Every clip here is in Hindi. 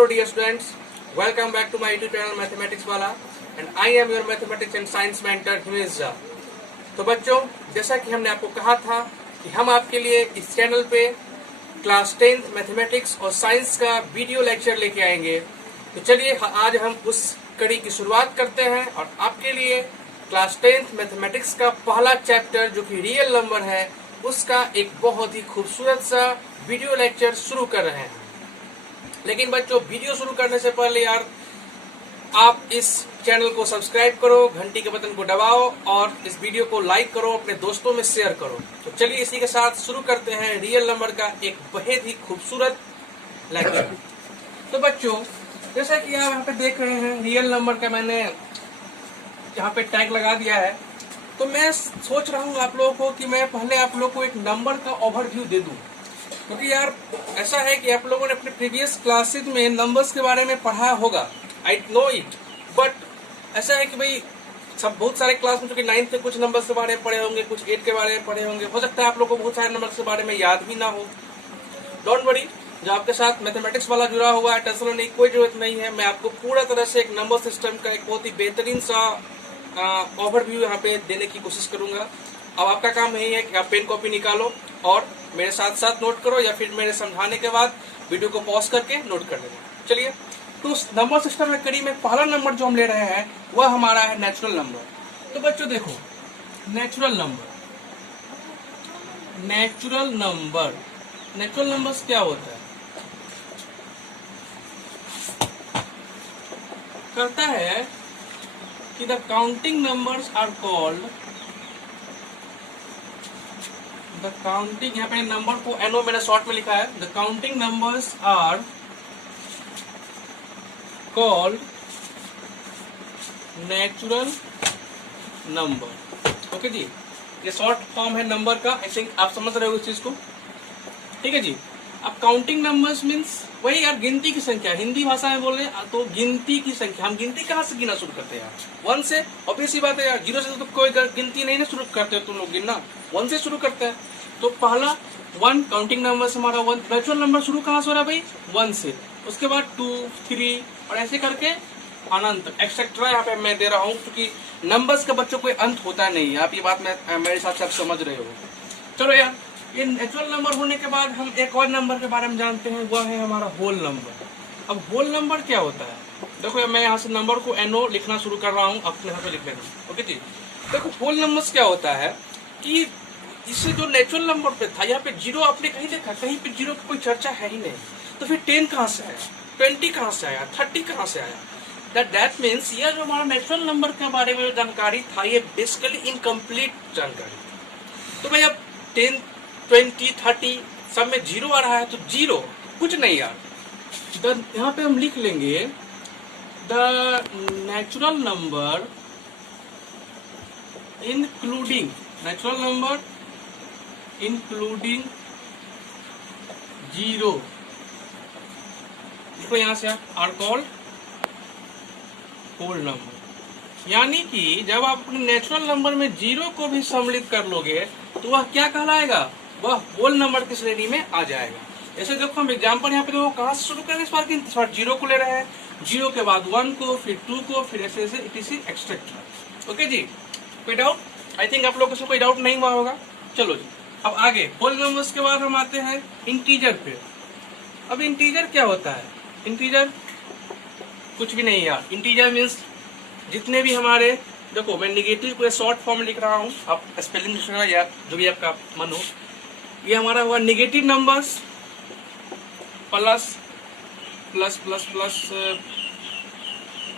Hello dear students, welcome back to my YouTube channel Mathematics वाला and I am your Mathematics and Science mentor Himesh Jha. तो बच्चों, जैसा कि हमने आपको कहा था कि हम आपके लिए इस चैनल पे क्लास 10th मैथमेटिक्स और साइंस का वीडियो लेक्चर लेके आएंगे। तो चलिए आज हम उस कड़ी की शुरुआत करते हैं और आपके लिए क्लास 10th मैथमेटिक्स का पहला चैप्टर जो कि रियल नंबर है उसका एक बहुत ही खूबसूरत सा वीडियो लेक्चर शुरू कर रहे हैं। लेकिन बच्चों, वीडियो शुरू करने से पहले यार आप इस चैनल को सब्सक्राइब करो, घंटी के बटन को दबाओ और इस वीडियो को लाइक करो, अपने दोस्तों में शेयर करो। तो चलिए इसी के साथ शुरू करते हैं रियल नंबर का एक बेहद ही खूबसूरत लेक्चर। तो बच्चों, जैसा कि आप यहाँ पे देख रहे हैं रियल नंबर का मैंने यहाँ पे टैग लगा दिया है। तो मैं सोच रहा हूँ आप लोगों को कि मैं पहले आप लोगों को एक नंबर का ओवरव्यू दे दूं, क्योंकि यार ऐसा है कि आप लोगों ने अपने प्रीवियस क्लासेस में नंबर्स के बारे में पढ़ा होगा, आई नो इट, बट ऐसा है कि भाई सब बहुत सारे क्लास में चूंकि 9th में कुछ नंबर्स के बारे में पढ़े होंगे, कुछ 8 के बारे में पढ़े होंगे, हो सकता है आप लोगों को बहुत सारे नंबर्स के बारे में याद भी ना हो। डोंट वरी, जो आपके साथ मैथमेटिक्स वाला जुड़ा हुआ है, टेंशन लेने की कोई जरूरत नहीं है। मैं आपको पूरा तरह से एक नंबर सिस्टम का एक बहुत ही बेहतरीन सा ओवरव्यू यहाँ पे देने की कोशिश करूंगा। अब आपका काम यही है कि आप पेन कॉपी निकालो और मेरे साथ साथ नोट करो, या फिर मेरे समझाने के बाद वीडियो को पॉज करके नोट कर लेना। चलिए, तो उस नंबर सिस्टम में कड़ी में पहला नंबर जो हम ले रहे हैं वह हमारा है नेचुरल नंबर। तो बच्चों देखो, नेचुरल नंबर्स क्या होता है? करता है कि the counting numbers are called, the counting, यहाँ पे नंबर को एनओ मैंने शॉर्ट में लिखा है, the counting numbers are called natural number. Okay जी, ये शॉर्ट फॉर्म है नंबर का। आई थिंक आप समझ रहे हो इस चीज को, ठीक है जी। अब काउंटिंग नंबर्स मीन्स वही यार गिनती की संख्या, हिंदी भाषा में बोले तो गिनती की संख्या। हम गिनती कहाँ से गिना शुरू करते हैं यार? 1 से। ऑब्वियस सी बात है यार, 0 से तो कोई गिनती नहीं ना शुरू करते हो तुम लोग गिनना, 1 से शुरू करते हैं। तो पहला 1 काउंटिंग नंबर से हमारा 1। नेचुरल नंबर शुरू कहाँ से हो रहा है भाई? 1 से। उसके बाद 2, 3 और ऐसे करके अनंत एक्सेट्रा यहाँ पे मैं दे रहा हूँ, क्योंकि नंबर्स का बच्चों कोई अंत होता नहीं। आप ये बात मेरे साथ से आप समझ रहे हो। चलो यार, ये नेचुरल नंबर होने के बाद हम एक और नंबर के बारे में जानते हैं, वह है हमारा होल नंबर। अब होल नंबर क्या होता है? देखो मैं यहाँ से नंबर को एनओ लिखना शुरू कर रहा हूँ, अपने यहाँ पे लिख लेना। ओके जी, देखो होल नंबर्स क्या होता है कि इससे जो नेचुरल नंबर पे था, यहाँ पे 0 आपने कहीं देखा? कहीं पे 0 की कोई चर्चा है ही नहीं। तो फिर 10 कहाँ से आया, 20 कहाँ से आया, 30 कहाँ से आया? दैट मीन्स ये जो हमारा नेचुरल नंबर के बारे में जानकारी था, ये बेसिकली इनकम्प्लीट जानकारी। तो भाई अब 10, 20, 30 सब में 0 आ रहा है, तो 0 कुछ नहीं यार। यहाँ पे हम लिख लेंगे the natural number including, natural number including 0, देखो यहाँ से आर कॉल्ड होल नंबर। यानी कि जब आप अपने नेचुरल नंबर में 0 को भी सम्मिलित कर लोगे तो वह क्या कहलाएगा? वह होल नंबर की श्रेणी में आ जाएगा। जैसे देखो हम एग्जाम्पल यहाँ पे देखो कहाँ से शुरू करेंगे इस बार 0 को ले रहे हैं, 0 के बाद 1 को, फिर 2 को, फिर ऐसे ऐसे इसी एक्सेट्रा। ओके जी, कोई डाउट? आई थिंक आप लोगों को कोई डाउट नहीं हुआ होगा। चलो जी, अब आगे होल नंबर्स के बाद हम आते हैं इंटीजर पे। अब इंटीजर क्या होता है? इंटीजर कुछ भी नहीं यार। इंटीजर मीन्स जितने भी हमारे, देखो मैं निगेटिव को शॉर्ट फॉर्म में लिख रहा हूँ, आप स्पेलिंग लिख रहा या जो भी आपका मन हो। ये हमारा हुआ negative numbers plus plus plus plus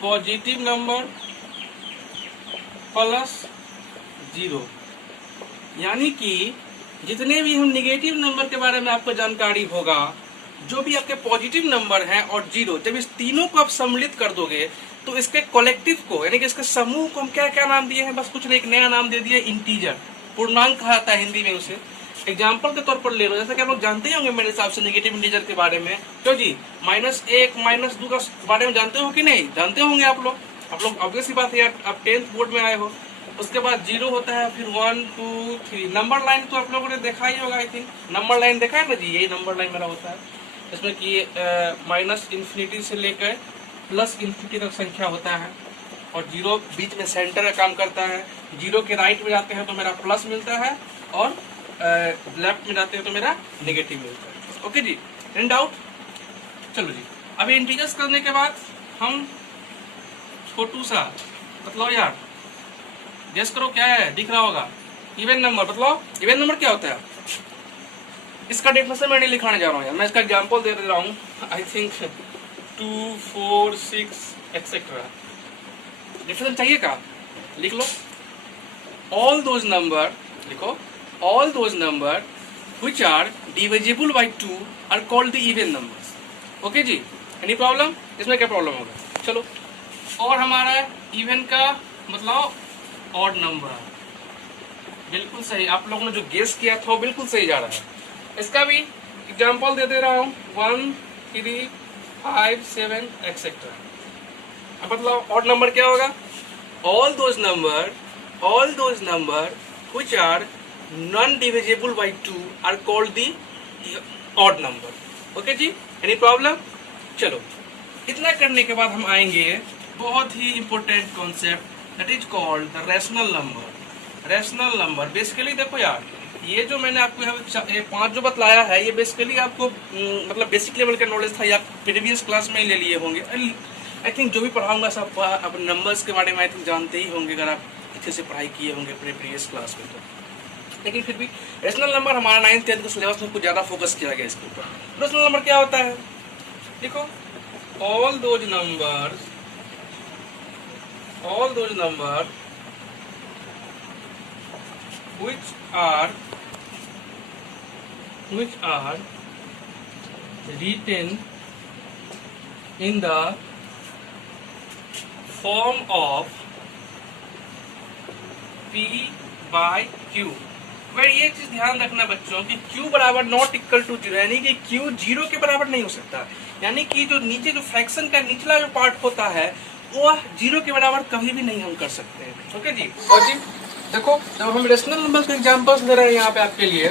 positive number plus 0। यानी कि जितने भी हम निगेटिव नंबर के बारे में आपको जानकारी होगा, जो भी आपके पॉजिटिव नंबर हैं और 0, जब इस तीनों को आप सम्मिलित कर दोगे तो इसके कलेक्टिव को, यानी कि इसके समूह को हम क्या क्या नाम दिए हैं? बस कुछ नहीं, एक नया नाम दे दिया, इंटीजर। पूर्णांक कहा जाता है हिंदी में उसे। एग्जाम्पल के तौर पर ले लो, जैसा कि आप लोग जानते ही होंगे मेरे हिसाब से निगेटिव इंटीजर के बारे में। क्यों जी, -1, -2 का बारे में जानते हो कि नहीं? जानते होंगे आप लोग ऑब्वियस ही बात है यार, आप 10th बोर्ड में आए हो। उसके बाद 0 होता है, फिर 1, 2, 3। नंबर लाइन तो आप लोगों ने देखा ही होगा, आई थिंक नंबर लाइन देखा है ना जी, यही नंबर लाइन मेरा होता है। इसमें कि माइनस इन्फिनिटी से लेकर प्लस इन्फिनिटी तक संख्या होता है और जीरो बीच में सेंटर का काम करता है। जीरो के राइट में जाते हैं तो मेरा प्लस मिलता है और लेफ्ट में जाते हैं तो मेरा नेगेटिव मिलता है। ओके जी, एनी डाउट? चलो जी, अभी इंटीजर्स करने के बाद हम छोटू सा बतलाओ यार, गेस करो क्या है, दिख रहा होगा। इवन नंबर बतलाओ, इवन नंबर क्या होता है? इसका डेफिनेशन मैं नहीं लिखाने जा रहा हूँ यार, मैं इसका एग्जांपल दे रहा हूँ। I think 2, 4, 6 etcetera. डेफिनेशन चाहिए का? लिख लो। ऑल दोज नंबर, लिखो, all those number which are divisible by 2 are called the even numbers. Okay जी, एनी प्रॉब्लम? इसमें क्या प्रॉब्लम होगा? चलो, और हमारा इवन का मतलब ऑड नंबर। बिल्कुल सही, आप लोगों ने जो गेस किया था वो बिल्कुल सही जा रहा है। इसका भी एग्जांपल दे रहा हूँ, 1, 3, 5, 7 एक्सेट्रा। अब मतलब ऑड नंबर क्या होगा? All those number which are non divisible by 2 are called the odd number. Okay जी, एनी प्रॉब्लम? चलो, इतना करने के बाद हम आएंगे बहुत ही important concept, that is called the rational number. Rational number basically देखो यार, ये जो मैंने आपको यहाँ ये 5 जो बतलाया है, ये बेसिकली आपको मतलब बेसिक लेवल का नॉलेज था, या प्रीवियस क्लास में ही ले लिए होंगे। आई थिंक जो भी पढ़ाऊंगा सब आप नंबर्स के बारे में आई थिंक जानते ही होंगे, अगर आप अच्छे से पढ़ाई किए होंगे अपने प्रीवियस क्लास में तो। लेकिन फिर भी रेशनल नंबर हमारा 9th 10th के सिलेबस में कुछ ज़्यादा फोकस किया गया इसके ऊपर। रेशनल नंबर क्या होता है? देखो, all those number which are written in the form of P by Q। वह ये चीज ध्यान रखना बच्चों कि Q बराबर नॉट इक्वल टू 0, यानी कि Q 0 के बराबर नहीं हो सकता। यानी कि जो नीचे जो फ्रैक्शन का निचला जो पार्ट होता है वो 0 के बराबर कभी भी नहीं हम कर सकते हैं। ओके जी, और जी देखो, जब हम रेशनल नंबर्स के एग्जांपल्स दे रहे हैं यहाँ पे आपके लिए,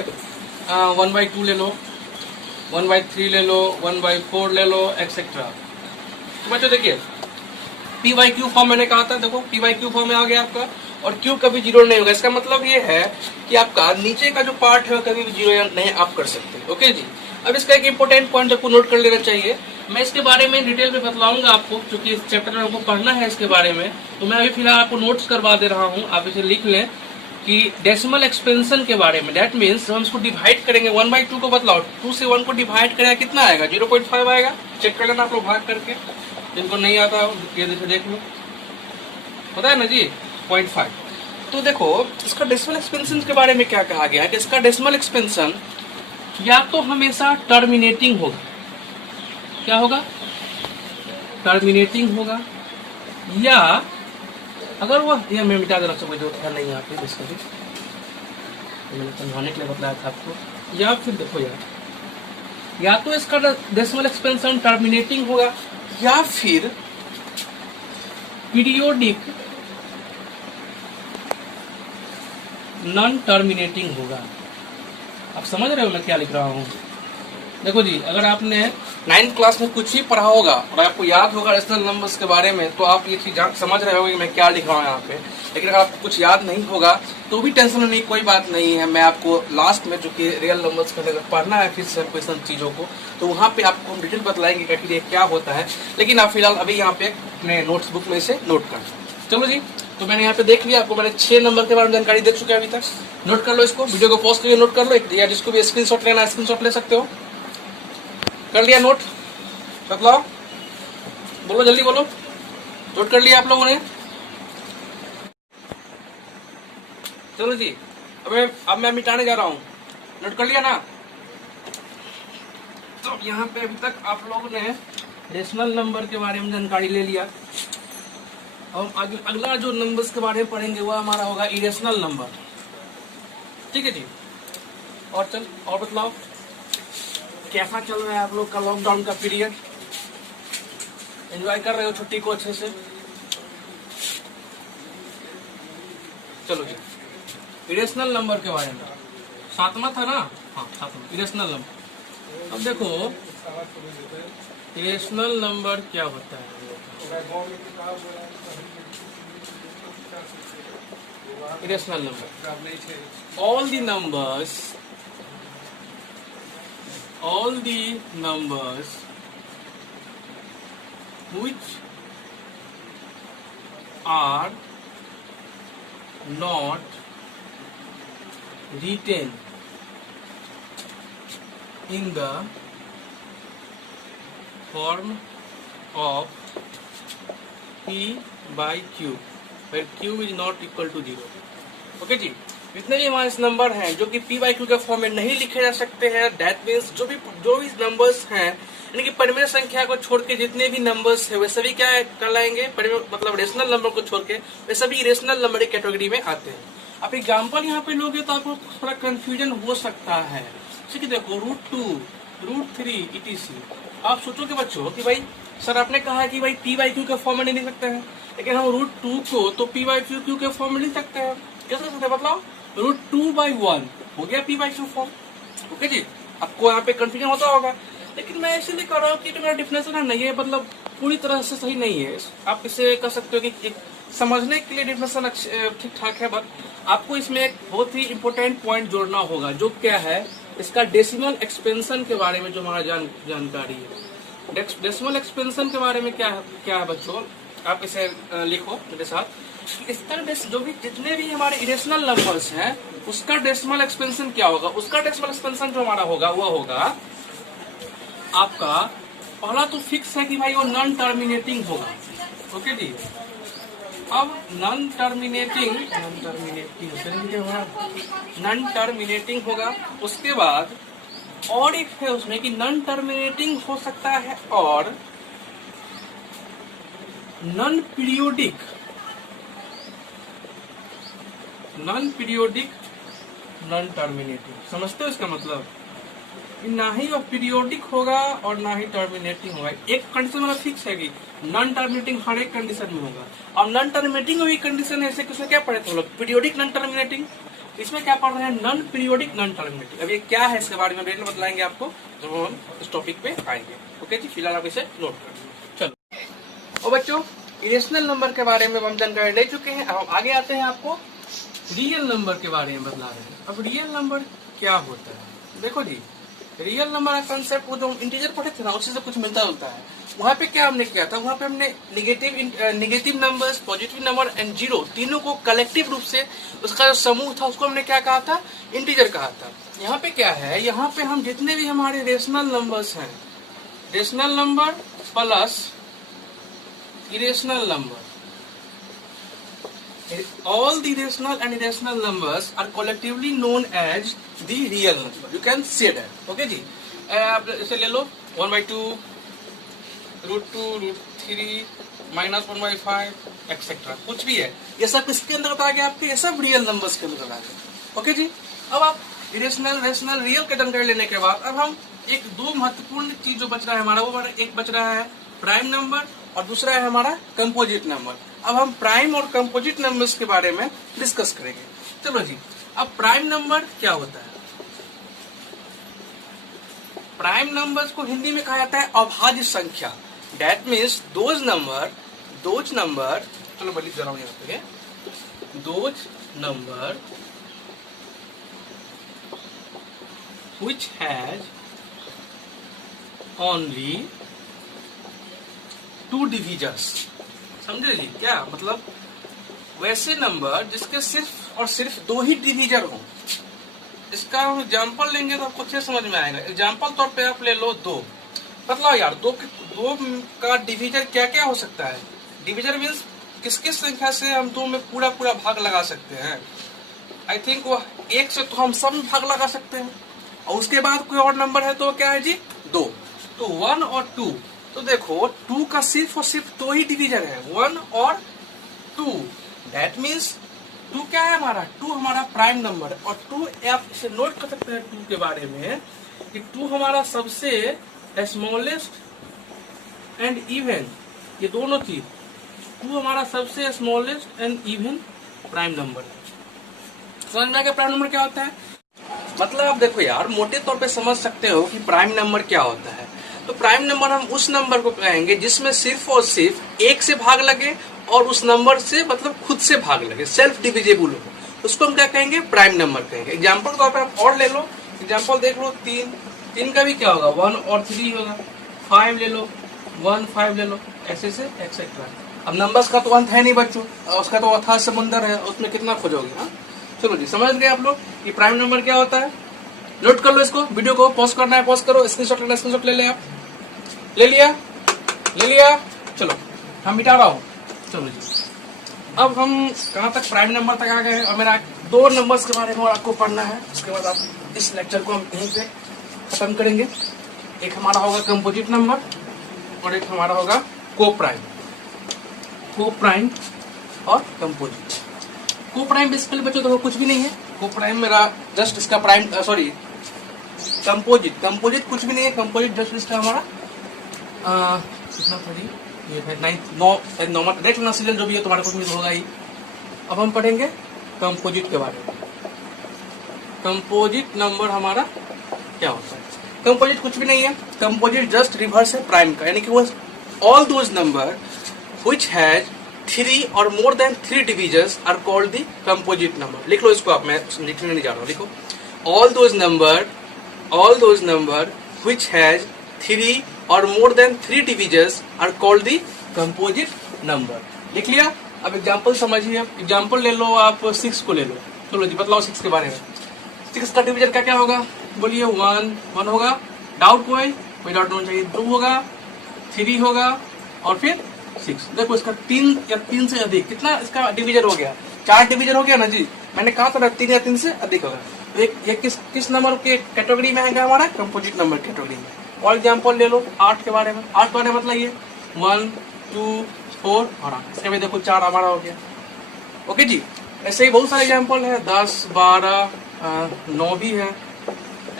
1/2 ले लो, 1/3 ले लो, 1/4 ले लो एक्सेट्रा। तो बच्चों देखिए, P by Q फॉर्म मैंने कहा था, देखो P by Q फॉर्म में आ गया आपका, और Q कभी 0 नहीं होगा। इसका मतलब ये है कि आपका नीचे का जो पार्ट है कभी भी 0 नहीं आप कर सकते। ओके जी, अब इसका एक इंपॉर्टेंट पॉइंट आपको नोट कर लेना चाहिए। मैं इसके बारे में डिटेल में बतलाऊंगा आपको, क्योंकि इस चैप्टर में आपको पढ़ना है इसके बारे में, तो मैं अभी फिलहाल आपको नोट्स करवा दे रहा हूँ, आप इसे लिख लें कि डेसिमल एक्सपेंशन के बारे में। दैट मीन्स हम इसको डिवाइड करेंगे, 1/2 को बतलाओ, 2 से 1 को डिवाइड करेगा कितना आएगा? 0.5 आएगा। चेक कर लेना आप लोग भाग करके, जिनको नहीं आता हो ये देख लो, पता है ना जी, 0.5। तो देखो, इसका डेसिमल एक्सपेंशन के बारे में क्या कहा गया है कि इसका डेसिमल एक्सपेंशन या तो हमेशा टर्मिनेटिंग होगा, क्या होगा? टर्मिनेटिंग होगा, या अगर वह, ये मैं मिटा देना चाहिए, जरूरत है नहीं यहाँ पे बेसिकली, मैंने समझाने के लिए बताया था आपको। या फिर देखो यार, या तो इसका डेसिमल एक्सपेंशन टर्मिनेटिंग होगा या फिर पीरियोडिक नॉन टर्मिनेटिंग होगा। आप समझ रहे हो मैं क्या लिख रहा हूँ? देखो जी, अगर आपने 9th क्लास में कुछ ही पढ़ा होगा और आपको याद होगा रेशनल नंबर्स के बारे में, तो आप ये चीज समझ रहे होगे कि मैं क्या लिख रहा हूँ यहाँ पे। लेकिन अगर आपको कुछ याद नहीं होगा तो भी टेंशन नहीं, कोई बात नहीं है। मैं आपको लास्ट में जो कि रियल नंबर्स का अगर पढ़ना है फिर से क्वेश्चन चीज़ों को, तो वहाँ पे आपको हम डिटेल बतलाएंगे कि आखिर ये क्या होता है। लेकिन आप फिलहाल अभी यहाँ पे अपने नोट्स बुक में से नोट कर। चलो जी, तो मैंने यहाँ पे देख लिया, आपको मैंने 6 नंबर के बारे में जानकारी दे चुका है अभी तक। नोट कर लो इसको, वीडियो को पॉज करके नोट कर लो, या जिसको भी स्क्रीनशॉट लेना है स्क्रीनशॉट ले सकते हो। कर लिया नोट? बतलाओ, बोलो जल्दी बोलो, नोट कर लिया आप लोगों ने? चलो जी, अब मैं मिटाने जा रहा हूँ, नोट कर लिया ना? तो यहाँ पे अभी तक आप लोगों ने रेशनल नंबर के बारे में जानकारी ले लिया। और अगला जो नंबर्स के बारे में पढ़ेंगे वो हमारा होगा इरेशनल नंबर। ठीक है जी, और बतलाओ कैसा चल रहा है आप लोग का लॉकडाउन का पीरियड? एंजॉय कर रहे हो छुट्टी को अच्छे से? चलो जी, इरेशनल नंबर के बारे में 7वां था ना? हाँ, 7वां इरेशनल नंबर। अब देखो, इरेशनल नंबर क्या होता है? Irrational number, all the numbers which are not written in the form of P by Q, where Q is not equal to 0. Okay जी, जितने भी हमारे नंबर हैं जो कि P by Q के फॉर्म में नहीं लिखे जा सकते हैं, दैट मीन्स जो भी नंबर्स हैं, यानी कि परिमेय संख्या को छोड़ के जितने भी नंबर्स है वे सभी क्या कहलाएंगे? मतलब रेशनल नंबर को छोड़ के वे सभी रेशनल नंबर की कैटेगरी में आते हैं। आप एग्जाम्पल यहाँ पे लोगे तो आपको थोड़ा कंफ्यूजन हो सकता है। ठीक है, देखो √2, √3 etc। आप सोचोगे बच्चों कि भाई सर आपने कहा कि भाई P by Q के फॉर्म में नहीं लिख सकते हैं, लेकिन हम √2 को तो P by Q के फॉर्म में लिख सकते हैं। कैसे सकते हैं? मतलब √2/1 हो गया P by Q फॉर्म। ओके जी, आपको यहाँ पे कंफ्यूजन होता होगा, लेकिन मैं इसलिए कह रहा हूँ कि मेरा डिफिनेशन है नहीं है, मतलब पूरी तरह से सही नहीं है। आप इसे कह सकते हो कि एक समझने के लिए डिफिनेशन ठीक ठाक है, बट आपको इसमें एक बहुत ही इम्पोर्टेंट पॉइंट जोड़ना होगा, जो क्या है इसका डेसिमल एक्सपेंशन के बारे में जो हमारा जानकारी है। डेसिमल एक्सपेंशन के बारे में क्या है बच्चों, आप इसे लिखो मेरे साथ। इसका जो भी जितने भी हमारे इरेशनल नंबर्स हैं उसका डेसिमल एक्सपेंशन क्या होगा? उसका डेसिमल एक्सपेंशन जो हमारा होगा वो होगा आपका, पहला तो फिक्स है कि भाई वो नॉन टर्मिनेटिंग होगा। ओके जी, अब नॉन टर्मिनेटिंग होगा। उसके बाद और एक है उसमें कि नॉन टर्मिनेटिंग हो सकता है और नॉन पीरियोडिक नॉन टर्मिनेटिंग। समझते हो इसका मतलब? ना ही वो पीरियोडिक होगा और ना ही टर्मिनेटिंग होगा। एक कंडीशन वाला फिक्स है कि नॉन टर्मिनेटिंग हर एक कंडीशन में होगा, और नॉन टर्मिनेटिंग में भी कंडीशन है। ऐसे किसमें क्या पढ़े थे लोग? Periodic non terminating. इसमें क्या पढ़ रहे हैं? Non periodic non terminating. अब ये क्या है इसके बारे में डिटेल बतलाएंगे आपको जब हम इस टॉपिक पे आएंगे। ओके जी, फिलहाल आप इसे नोट कर चलो। और बच्चों, इरेशनल नंबर के बारे में हम जानकारी ले चुके हैं। अब हम आगे आते हैं, आपको रियल नंबर के बारे में बतला रहे हैं। अब रियल नंबर क्या होता है? देखो जी, रियल नंबर का कंसेप्ट वो जो इंटीजर पढ़े थे ना, उससे कुछ मिलता जुलता है। वहाँ पे क्या हमने किया था? वहाँ पे हमने negative numbers, positive number and zero तीनों को कलेक्टिव रूप से उसका जो समूह था उसको हमने क्या कहा था? इंटीजर कहा था। यहाँ पे क्या है? यहाँ पे हम जितने भी हमारे रेशनल नंबर्स हैं, rational number plus irrational number, all the rational and irrational numbers are collectively known as the real number. You can say that. Okay जी, आप इसे ले लो 1/2, √2, √3, -1/5 एक्सेट्रा, कुछ भी है, ये सब किसके अंदर आ गया आपके? ये सब रियल नंबर्स के अंदर आ गया। ओके जी, अब आप इरेशनल, रेशनल, रियल के जानकारी लेने के बाद अब हम एक दो महत्वपूर्ण चीज जो बच रहा है हमारा, वो हमारा एक बच रहा है प्राइम नंबर और दूसरा है हमारा कंपोजिट नंबर। अब हम प्राइम और कंपोजिट नंबर्स के बारे में डिस्कस करेंगे। चलो जी, अब प्राइम नंबर क्या होता है? प्राइम नंबर्स को हिंदी में कहा जाता है अभाज्य संख्या। दैट मीन्स दोज नंबर चलो बल्कि जरा यहाँ पे, those number which has only 2 divisors। समझे जी क्या मतलब? वैसे नंबर जिसके सिर्फ और सिर्फ 2 ही डिवीजर हो। इसका हम एग्जाम्पल लेंगे तो आपको अच्छे समझ में आएगा। एग्जाम्पल तौर पे आप ले लो 2। बतलाओ यार, 2 का डिवीजर क्या क्या हो सकता है? डिवीजर मीन्स किस किस संख्या से हम 2 में पूरा भाग लगा सकते हैं? आई थिंक वो 1 से तो हम सब में भाग लगा सकते हैं, और उसके बाद कोई और नंबर है तो क्या है जी? 2। तो 1 और 2। तो देखो 2 का सिर्फ और सिर्फ 2 ही डिवीजर है, 1 और 2। दैट मीन्स 2 क्या है हमारा? 2 हमारा प्राइम नंबर है। और 2 आप इसे नोट कर सकते हैं 2 के बारे में कि 2 हमारा सबसे स्मॉलेस्ट एंड इवन, ये दोनों चीज, 2 हमारा सबसे smallest and even prime number है। समझ में आ गया प्राइम नंबर क्या होता है? मतलब आप देखो यार, मोटे तौर पे समझ सकते हो कि प्राइम नंबर क्या होता है। तो प्राइम नंबर हम उस नंबर को कहेंगे जिसमें सिर्फ और सिर्फ एक से भाग लगे और उस नंबर से मतलब खुद से भाग लगे, सेल्फ डिविजिबल हो, उसको हम क्या कहेंगे, प्राइम नंबर कहेंगे। एग्जाम्पल के तौर पर आप और ले लो, एग्जाम्पल देख लो, 3 का भी क्या होगा 1 और 3 होगा, 5 ले लो 1 5 ले लो, ऐसे से एक्सेट्रा। अब नंबर्स का तो अंत है नहीं बच्चों, उसका तो अथाह समुंदर है, उसमें कितना खोजोगे। हाँ चलो जी, समझ गए आप लोग कि प्राइम नंबर क्या होता है। नोट कर लो इसको, वीडियो को पॉज करना है पॉज करो, स्क्रीनशॉट लेना स्क्रीनशॉट ले लें आप, ले लिया। चलो हम मिटा रहा हूँ। चलो जी, अब हम कहाँ तक, प्राइम नंबर तक आ गए हैं और मेरा 2 नंबर्स के बारे में और आपको पढ़ना है। उसके बाद आप इस लेक्चर को हम यहीं पे खत्म करेंगे। एक हमारा होगा कंपोजिट नंबर और एक हमारा होगा को प्राइम और कंपोजिट। को प्राइम बेसिकली बच्चों तो कुछ भी नहीं है, को प्राइम मेरा जस्ट इसका प्राइम सॉरी कंपोजिट कुछ भी नहीं है, कंपोजिट जस्ट इसका हमारा कितना थोड़ी ये है 9 डेट ना सीरियल जो भी है तुम्हारे कुछ भी होगा ही। अब हम पढ़ेंगे कंपोजिट के बारे में। कंपोजिट नंबर हमारा क्या होता है। कंपोजिट कुछ भी नहीं है, कंपोजिट जस्ट रिवर्स है प्राइम का, यानी कि वो all those number which has 3 or more than 3 divisions are called the composite number। लिख लो इसको आप, मैं लिखने नहीं जा रहा हूँ, लिखो all those number which has 3 or more than 3 divisions are called the composite number। लिख लिया। अब एग्जाम्पल समझिए, एग्जाम्पल ले लो आप 6 को ले लो। चलो जी बतलाओ 6 के बारे में। 6 का डिवीजन क्या होगा, बोलिए 1 होगा, डाउट कोई डाउट होना चाहिए, 2 होगा, 3 होगा और फिर 6। देखो इसका 3 या 3 से अधिक, कितना इसका डिवीजन हो गया, 4 डिवीजन हो गया ना जी। मैंने कहा था ना 3 या 3 से अधिक होगा। तो ये किस नंबर के कैटेगरी में आएगा, हमारा कंपोजिट नंबर कैटेगरी में। और एग्जाम्पल ले लो 8 के बारे में। 8 के बारे में मतलब ये 1 2 4 और 8, इसके में देखो 4 हमारा हो गया। ओके जी, ऐसे ही बहुत सारे एग्जाम्पल है, 10 12 9 भी है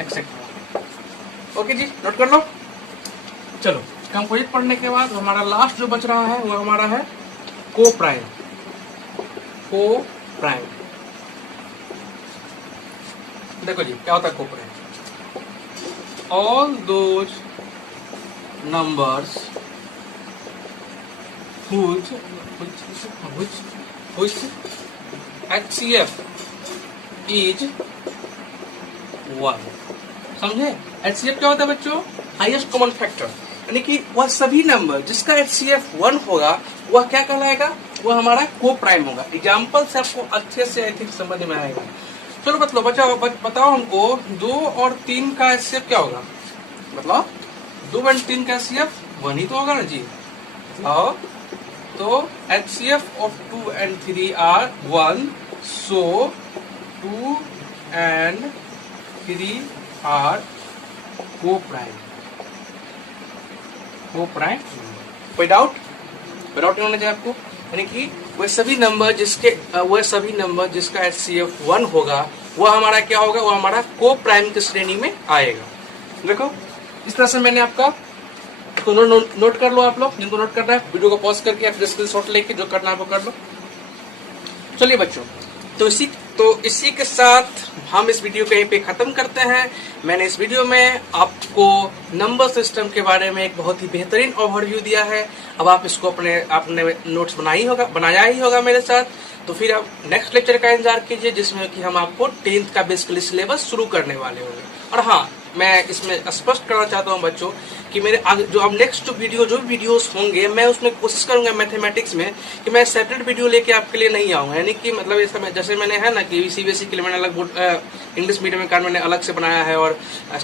एक्सेट्रा। ओके जी, नोट कर लो। चलो कंपोजिट पढ़ने के बाद हमारा लास्ट जो बच रहा है वो हमारा है को प्राइम। देखो जी क्या होता है को prime, all those numbers which HCF is 1। समझे, HCF क्या होता है बच्चों, हाईएस्ट कॉमन फैक्टर, यानी कि वह सभी नंबर जिसका HCF 1 होगा वह क्या कहलाएगा, वह हमारा को प्राइम होगा। एग्जाम्पल से आपको अच्छे से आई थिंक समझ में आएगा। चलो बताओ हमको 2 और 3 का HCF क्या होगा, मतलब 2 और 3 का HCF 1 ही तो होगा ना जी। तो HCF of 2 and 3 are 1, so 2 and 3 are को प्राइम। कोई डाउट नहीं होना चाहिए आपको, यानी कि वह सभी नंबर जिसका HCF 1 होगा वह हमारा क्या होगा, वह हमारा को प्राइम की श्रेणी में आएगा। देखो इस तरह से मैंने आपका तो नोट कर लो आप लोग, जिनको नोट करना है वीडियो को पॉज करके आप स्क्रीनशॉट लेके जो करना है वो कर लो। चलिए बच्चों, तो इसी के साथ हम इस वीडियो को यहीं पे खत्म करते हैं। मैंने इस वीडियो में आपको नंबर सिस्टम के बारे में एक बहुत ही बेहतरीन ओवरव्यू दिया है। अब आप इसको आपने नोट्स बनाया ही होगा मेरे साथ। तो फिर आप नेक्स्ट लेक्चर का इंतजार कीजिए जिसमें कि हम आपको 10th का बेसिकली सिलेबस शुरू करने वाले होंगे। और हाँ, मैं इसमें स्पष्ट करना चाहता हूँ बच्चों कि मेरे आगे जो अब नेक्स्ट जो वीडियोस होंगे मैं उसमें कोशिश करूंगा मैथमेटिक्स में कि मैं सेपरेट वीडियो लेके आपके लिए नहीं आऊंगा। यानी कि मतलब ये समय जैसे मैंने है ना कि सीबीएसई के लिए मैंने अलग बोर्ड, इंग्लिश मीडियम का मैंने अलग से बनाया है, और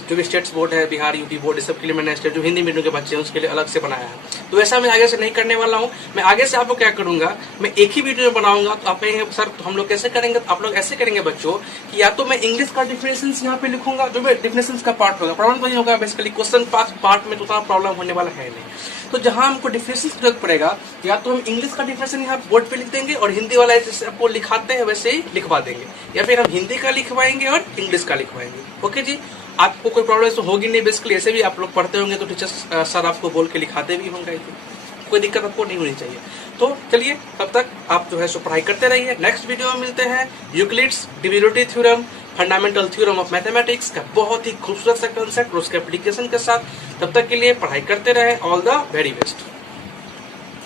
जो भी स्टेट्स बोर्ड है, बिहार यूटी बोर्ड, इस सब के लिए मैंने जो हिंदी मीडियम के बच्चे हैं उसके लिए अलग से बनाया है। तो ऐसा मैं आगे से नहीं करने वाला हूँ। मैं आगे से आपको क्या करूंगा, मैं एक ही वीडियो बनाऊंगा। तो आप कहेंगे सर तो हम लोग कैसे करेंगे, तो आप लोग ऐसे करेंगे बच्चों कि या तो मैं इंग्लिश का डिफिनेशंस यहाँ पे लिखूंगा, जो मैं डिफिनेशंस का पार्ट होगा, प्रॉब्लम नहीं होगा बेसिकली, क्वेश्चन पार्ट में तो उतना प्रॉब्लम होने वाला है नहीं। तो जहां हमको डिफिनेशन की जरूरत पड़ेगा, या तो हम इंग्लिश का डिफिनेशन यहाँ बोर्ड पे लिख देंगे और हिंदी वाला जैसे आपको लिखाते हैं वैसे ही लिखवा देंगे, या फिर हम हिंदी का लिखवाएंगे और इंग्लिश का लिखवाएंगे। ओके जी, आपको कोई प्रॉब्लम तो होगी नहीं। बेसिकली ऐसे भी आप लोग पढ़ते होंगे तो टीचर सर आपको बोल के लिखाते भी होंगे, कोई दिक्कत आपको नहीं होनी चाहिए। तो चलिए तब तक आप जो है सो पढ़ाई करते रहिए। नेक्स्ट वीडियो में मिलते हैं। Euclid's divisibility theorem, fundamental theorem of mathematics का बहुत ही खूबसूरत सा कंसेप्ट और उसके एप्लीकेशन के साथ। तब तक के लिए पढ़ाई करते रहें। All the very best.